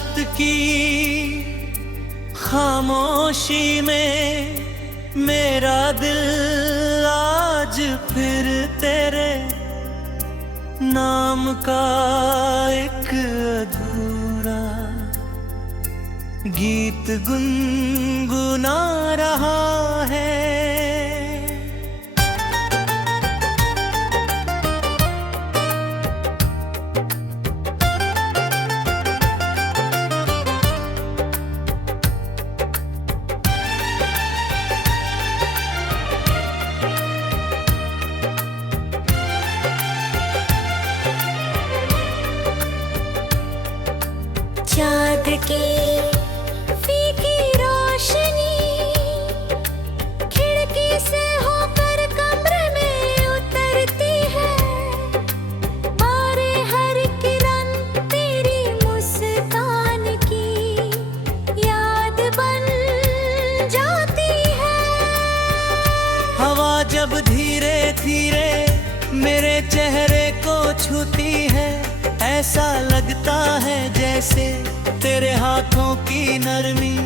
रात की खामोशी में मेरा दिल आज फिर तेरे नाम का एक अधूरा गीत गुनगुना रहा है। चाँद की फीकी रोशनी खिड़की से होकर कमरे में उतरती है। मारे हर किरण तेरी मुस्कान की याद बन जाती है। हवा जब धीरे धीरे मेरे चेहरे को छूती है, ऐसा लगता है जैसे तेरे हाथों की नरमी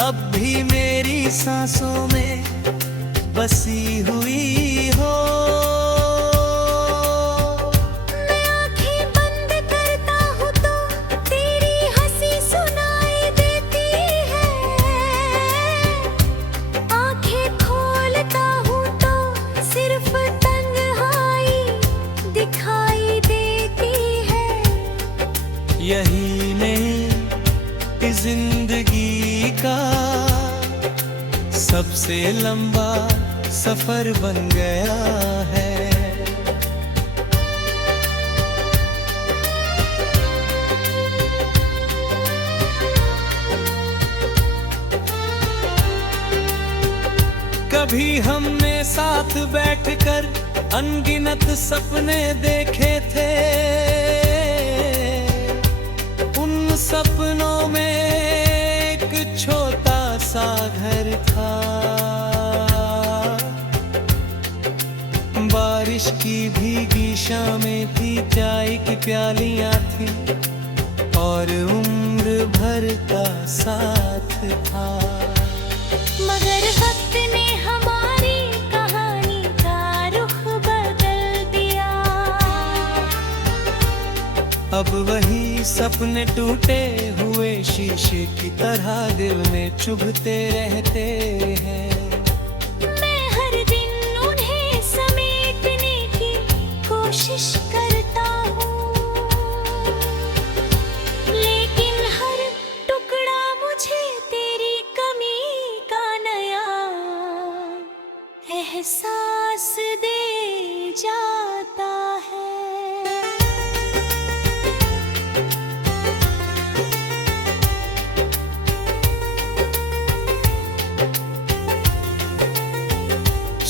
अब भी मेरी सांसों में बसी हुई हो। मैं आँखें बंद करता हूँ तो तेरी हंसी सुनाई देती है। आँखें खोलता हूँ तो सिर्फ तन्हाई दिखाई देती है। यही नहीं इस जिंदगी का सबसे लंबा सफर बन गया है। कभी हमने साथ बैठकर अनगिनत सपने देखे थे। उन सपनों में एक छोटा सा घर था। बारिश की भीगी शामें थी, चाय की प्यालियां थी और उम्र भर का साथ था। मगर वक्त ने हमारी कहानी का रुख बदल दिया। अब वही सपने टूटे हुए शीशे की तरह दिल में चुभते रहते हैं। मैं हर दिन उन्हें समेटने की कोशिश करता हूँ, लेकिन हर टुकड़ा मुझे तेरी कमी का नया एहसास दे जाता है।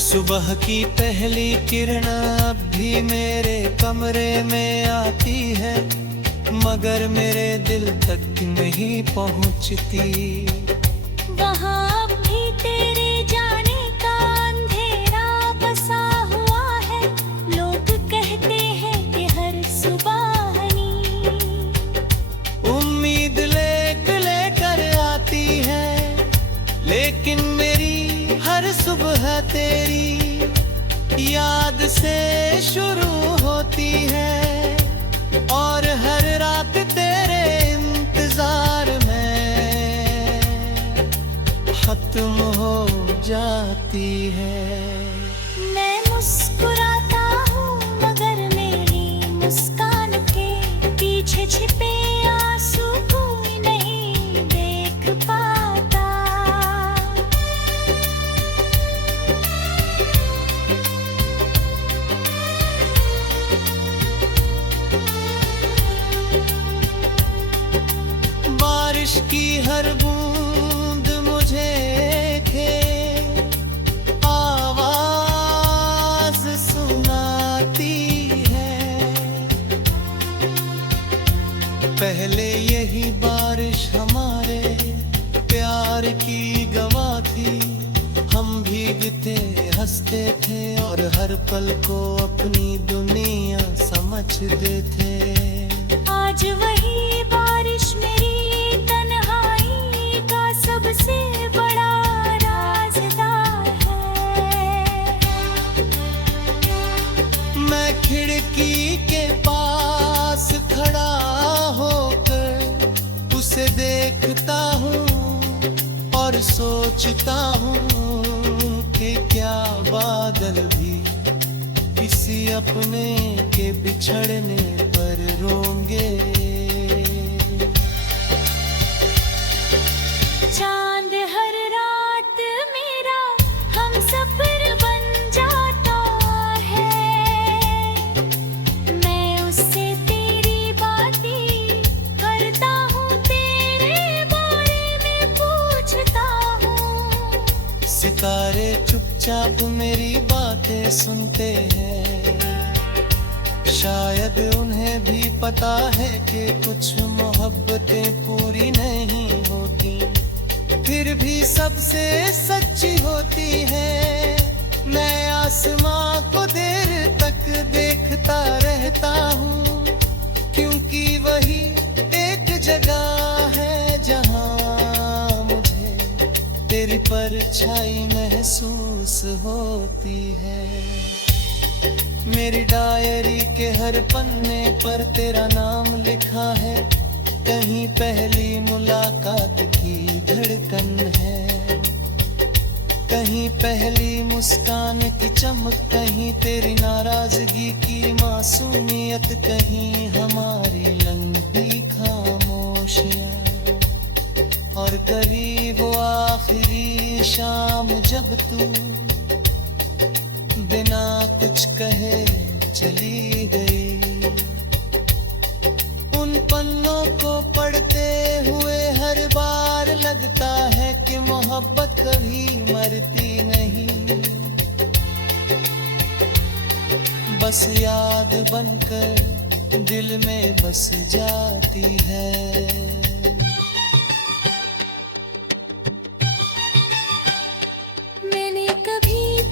सुबह की पहली किरण अब भी मेरे कमरे में आती है, मगर मेरे दिल तक नहीं पहुंचती। वहाँ अब भी तेरे जाने का अंधेरा बसा हुआ है। लोग कहते हैं कि हर सुबह उम्मीद लेकर आती है, लेकिन मेरी हर सुबह तेरी याद से शुरू होती है और हर रात तेरे इंतजार में खत्म हो जाती है। मैं मुस्कुराता हूँ मगर मेरी मुस्कान के पीछे छिपे आंसू कोई नहीं देख पाता। बारिश की हर बूंद मुझे आवाज सुनाती है। पहले यही बारिश हमारे प्यार की गवाह थी। हम भीगते हंसते थे और हर पल को अपनी दुनिया समझते थे। आज वही बारिश मेरी और सोचता हूँ कि क्या बादल भी किसी अपने के बिछड़ने पर रोंगे। चांद हर रात मेरा हमसफर बन जाता है, मैं उससे तेरी बातें करता हूँ, तेरे बारे में पूछता हूँ। सितारे चुपचाप मेरी बातें सुनते हैं, शायद उन्हें भी पता है कि कुछ मोहब्बतें पूरी नहीं होती, फिर भी सबसे सच्ची होती है। मैं आसमां को देर तक देखता रहता हूँ, क्योंकि वही एक जगह है जहाँ मुझे तेरी परछाई महसूस होती है। मेरी डायरी के हर पन्ने पर तेरा नाम लिखा है, कहीं पहली मुलाकात की धड़कन है, कहीं पहली मुस्कान की चमक, कहीं तेरी नाराजगी की मासूमियत, कहीं हमारी लंबी खामोशियाँ, और करीब वो आखिरी शाम जब तू बिना कुछ कहे चली गई। उन पन्नों को पढ़ते हुए हर बार लगता है कि मोहब्बत कभी मरती नहीं, बस याद बनकर दिल में बस जाती है।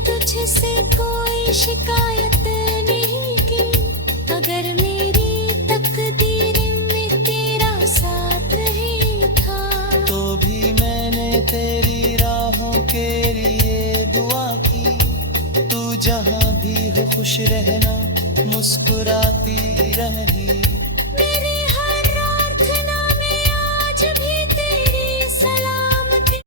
तुझसे कोई शिकायत नहीं की, अगर मेरी तकदीर में तेरा साथ ही था, तो भी मैंने तेरी राहों के लिए दुआ की। तू जहाँ भी हो खुश रहना, मुस्कुराती रही। मेरी हर प्रार्थना में आज भी तेरी सलामती।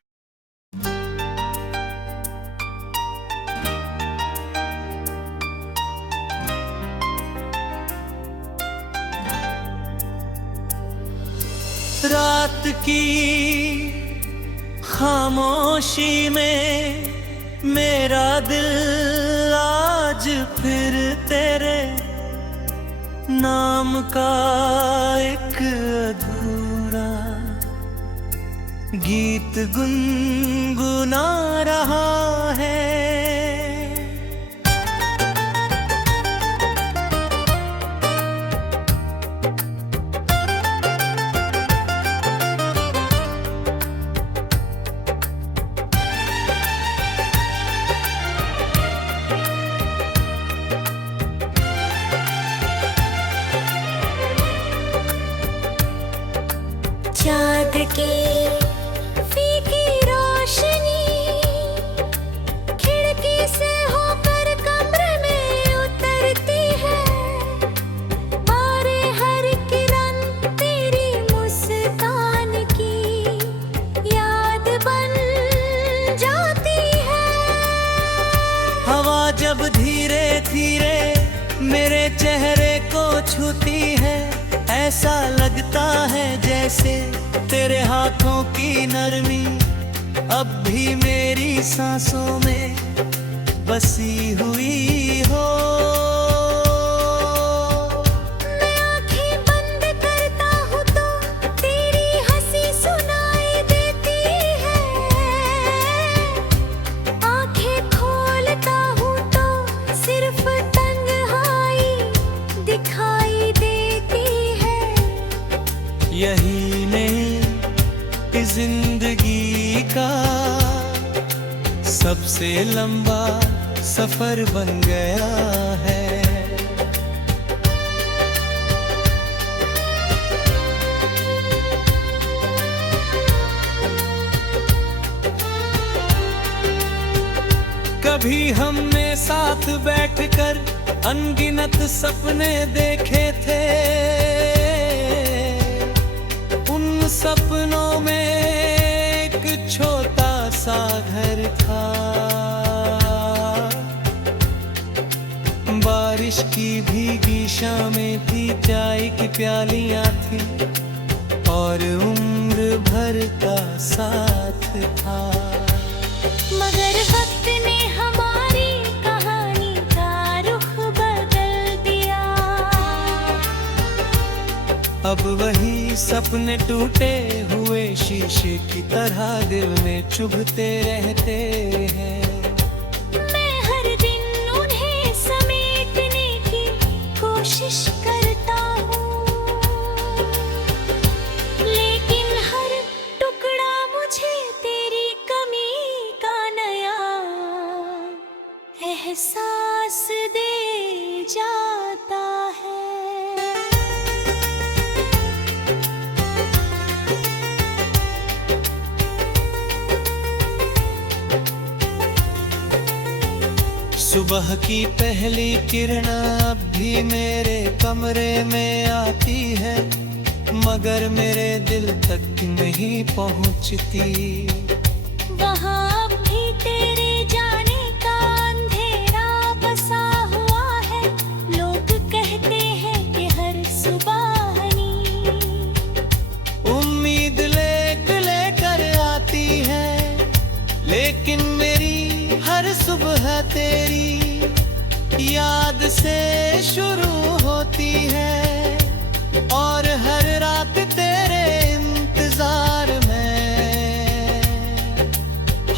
रात की खामोशी में मेरा दिल आज फिर तेरे नाम का एक अधूरा गीत गुनगुना रहा है। चाँद की फीकी रोशनी खिड़की से होकर कमरे में उतरती है, मारे हर किरण तेरी मुस्कान की याद बन जाती है। हवा जब धीरे धीरे मेरे चेहरे को छूती है, ऐसा लगता है जैसे तेरे हाथों की नरमी अब भी मेरी सांसों में बसी हुई हो। मैं आँखें बंद करता हूँ तो तेरी हंसी सुनाई देती है, आँखें खोलता हूँ तो सिर्फ तन्हाई दिखाई देती है। यही नहीं इस जिंदगी का सबसे लंबा सफर बन गया है। कभी हमने साथ बैठकर अनगिनत सपने देखे थे, उन सपनों में एक छोटा सा घर था। बारिश की भीगी शामें थी, चाय की प्यालियां थी और उम्र भर का साथ था। मगर वक्त ने हमारी कहानी का रुख बदल दिया। अब वही सपने टूटे हुए शीशे की तरह दिल में चुभते रहते हैं। मैं हर दिन उन्हें समेटने की कोशिश करता हूँ, लेकिन हर टुकड़ा मुझे तेरी कमी का नया एहसास दे जाता है। सुबह की पहली किरण अब भी मेरे कमरे में आती है, मगर मेरे दिल तक नहीं पहुंचती। वहाँ अब भी तेरे जाने का अंधेरा बसा हुआ है। लोग कहते हैं कि हर सुबह उम्मीद लेकर आती है, लेकिन मेरी हर सुबह तेरी याद से शुरू होती है और हर रात तेरे इंतजार में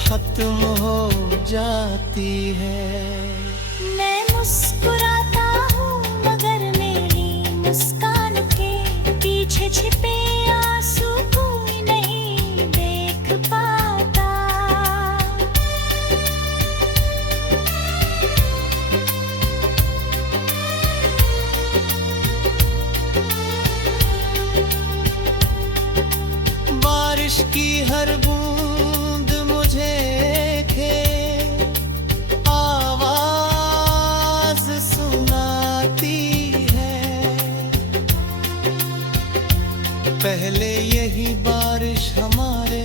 खत्म हो जाती है। मैं मुस्कुराता हूँ, मगर मेरी मुस्कान के पीछे छिपे आंसू कोई नहीं देख पाता। बारिश की हर बूंद मुझे आवाज सुनाती है। पहले यही बारिश हमारे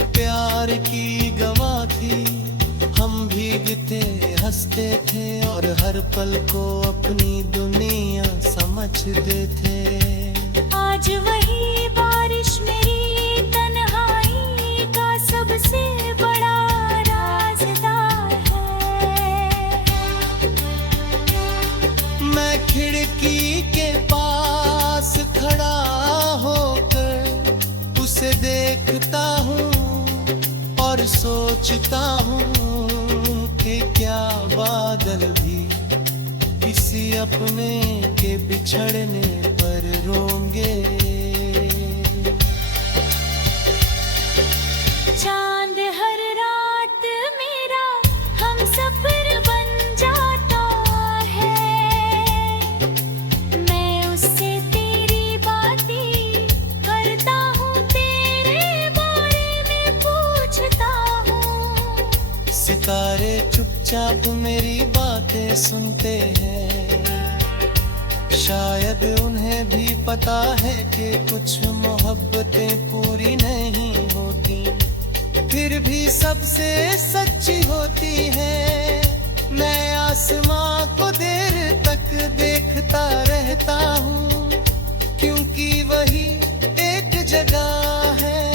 प्यार की गवाह थी। हम भीगते हंसते थे और हर पल को अपनी दुनिया समझते थे। आज वही बारिश मेरी तन्हाई का सबसे बड़ा राज़दार है। मैं खिड़की के पास खड़ा होकर उसे देखता हूँ और सोचता हूँ कि क्या बादल भी किसी अपने के बिछड़ने पर रोंगे। चांद हर रात मेरा हमसफर बन जाता है। मैं उससे तेरी बातें करता हूँ, तेरे बारे में पूछता हूँ। सितारे चुपचाप मेरी बातें सुनते हैं। शायद उन्हें भी पता है कि कुछ मोहब्बतें पूरी नहीं होती, फिर भी सबसे सच्ची होती है। मैं आसमां को देर तक देखता रहता हूँ, क्योंकि वही एक जगह है